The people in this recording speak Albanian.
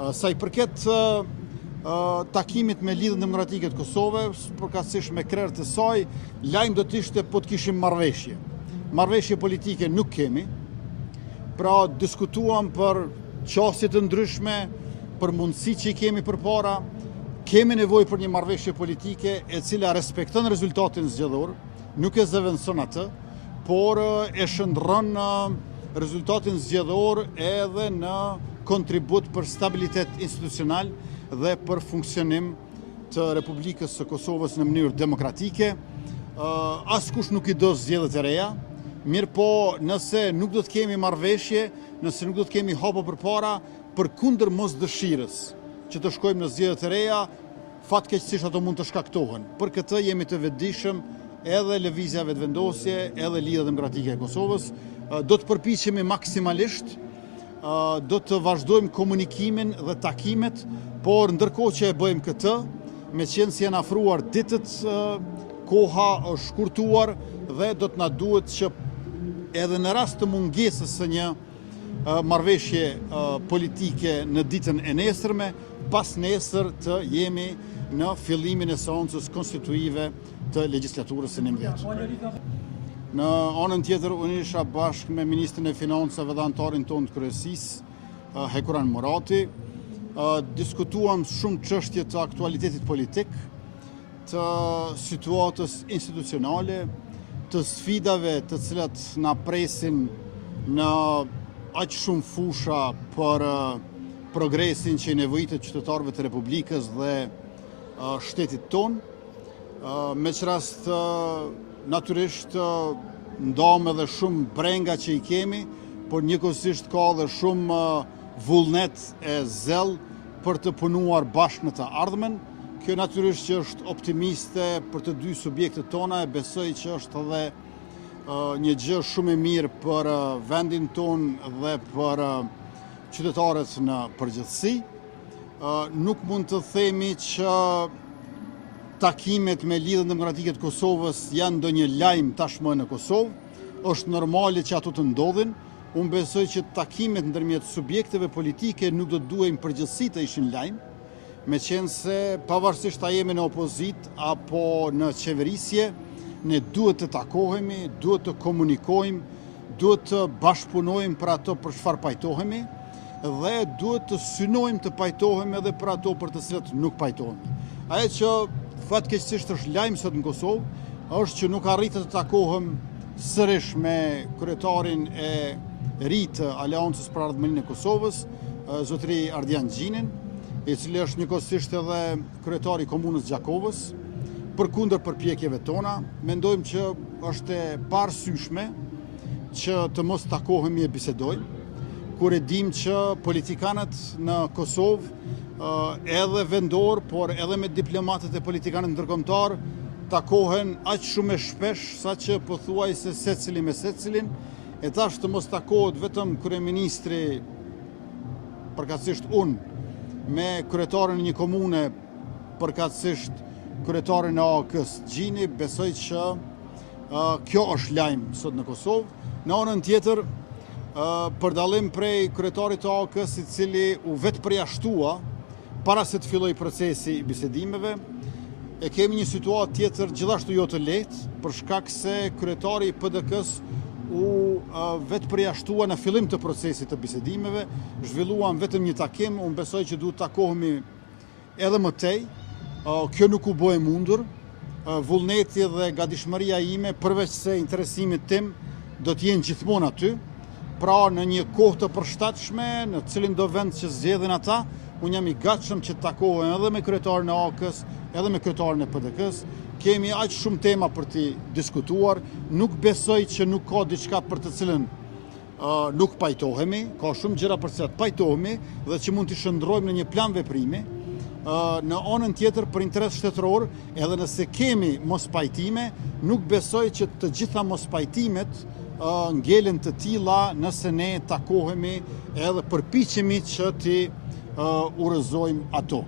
Sa I përket takimit me Lidhjen Demokratike të Kosovës, përkatësisht me krerët e saj, lajm do të ishte po të kishim marrëveshje. Marrëveshje politike nuk kemi, pra diskutuam për çështje të ndryshme, për mundësi që I kemi përpara, kemi nevojë për një marrëveshje politike e cila respekton rezultatin zgjedhor, nuk e zëvendëson atë, por e shndërron rezultatin zgjedhor edhe në kontribut për stabilitet institucional dhe për funksionim të Republikës së Kosovës në mënyrë demokratike. Askush nuk I do zgjedhjet e reja, mirë po nëse nuk do të kemi marrëveshje, nëse nuk do të kemi hapa përpara, përkundër mosdëshirës që të shkojmë në zgjedhjet e reja, fatkeqësisht ato mund të shkaktohen. Për këtë jemi të vetëdijshëm edhe lëvizja vetëvendosje, edhe Lidhja Demokratike e Kosovës. Do të përpiqemi maksimalisht, do të vazhdojmë komunikimin dhe takimet, por ndërkohë që e bëjmë këtë, meqenëse se janë afruar ditët, koha është shkurtuar dhe do të na duhet që edhe në rast të mungesës së një marrëveshje politike në ditën e nesërme, pas nesër të jemi në fillimin e seancës konstituive të legjislaturës së 19. Në anën tjetër, unë isha bashkë me Ministrin e Financave dhe anëtarin tonë të kryesisë, Hekuran Murati. Diskutuam shumë çështje të aktualitetit politik, të situatës institucionale, të sfidave të cilat na presin në aq shumë fusha për progresin që I nevojitet qytetarëve të Republikës dhe shtetit tonë. Meqenëse natyrisht ndam edhe shumë brenga që I kemi, por njëkohësisht ka edhe shumë vullnet e zell për të punuar bashkë në të ardhmen. Kjo natyrisht që është optimiste për të dy subjektet tona, e besoj që është edhe një gjë shumë e mirë për vendin tonë dhe për qytetarët në përgjithësi. Nuk mund të themi që takimet me Lidhjen Demokratike të Kosovës janë ndonjë lajm tashmë në Kosovë. Është normale që ato të ndodhin. Unë besoj që takimet ndërmjet subjekteve politike nuk do të duhejnë përgjithësi të ishin lajm, meqense pavarësisht ta jemi në opozitë apo në qeverisje, ne duhet të takohemi, duhet të komunikojmë, duhet të bashkëpunojmë për ato për çfarë pajtohemi dhe duhet të synojmë të pajtohemi edhe për ato për të cilat nuk pajtohemi. Ajo që fatkeqësisht është lajm sot në Kosovë është që nuk arritet të takohem sërish me kryetarin e ri të Aleancës për Ardhmërinë e Kosovës, zotëri Ardian Xhinin, I cili është njëkohësisht edhe kryetari I Komunës Gjakovës. Përkundër përpjekjeve tona, mendojmë që është e parësyeshme që të mos takohemi e bisedojmë, kur e dim që politikanët në Kosovë edhe vendor, por edhe me diplomatët e politikanët ndërkombëtar, takohen aq shumë e shpesh sa që pothuajse secili me secilin, e tash të mos takohet vetëm kryeministri, përkatësisht unë, me kryetarin e një komune, përkatësisht kryetarin e AK-s Xhini, besoj që kjo është lajm sot në Kosovë. Në anën tjetër, për dallim prej kryetarit të AK-s I cili u vetë përjashtua para se të filloj procesi I bisedimeve, e kemi një situatë tjetër gjithashtu jo të lehtë, për shkak se kryetari I PDK-s u vetë përjashtua në fillim të procesit të bisedimeve, zhvilluam vetëm një takim, unë besoj që duhet takohemi edhe më tej, kjo nuk u bë e mundur, vullneti dhe gatishmëria ime, përveç se interesimit tim, do të jenë gjithmonë aty, pra në një kohë të përshtatshme, në cilin do vend që zgjedhin ata, unë jam I gatshëm që të takohem edhe me kryetarin e AK-s, edhe me kryetarin e PDK-s. Kemi aq shumë tema për të diskutuar, nuk besoj që nuk ka diçka për të cilën nuk pajtohemi, ka shumë gjëra për të cilat pajtohemi dhe që mund të shndrojmë në një plan veprimi. Në anën tjetër për interes shtetëror, edhe nëse kemi mos pajtime, nuk besoj që të gjitha mos pajtimet ngelen të tilla nëse ne takohemi edhe përpiqemi që të urrëzojmë ato.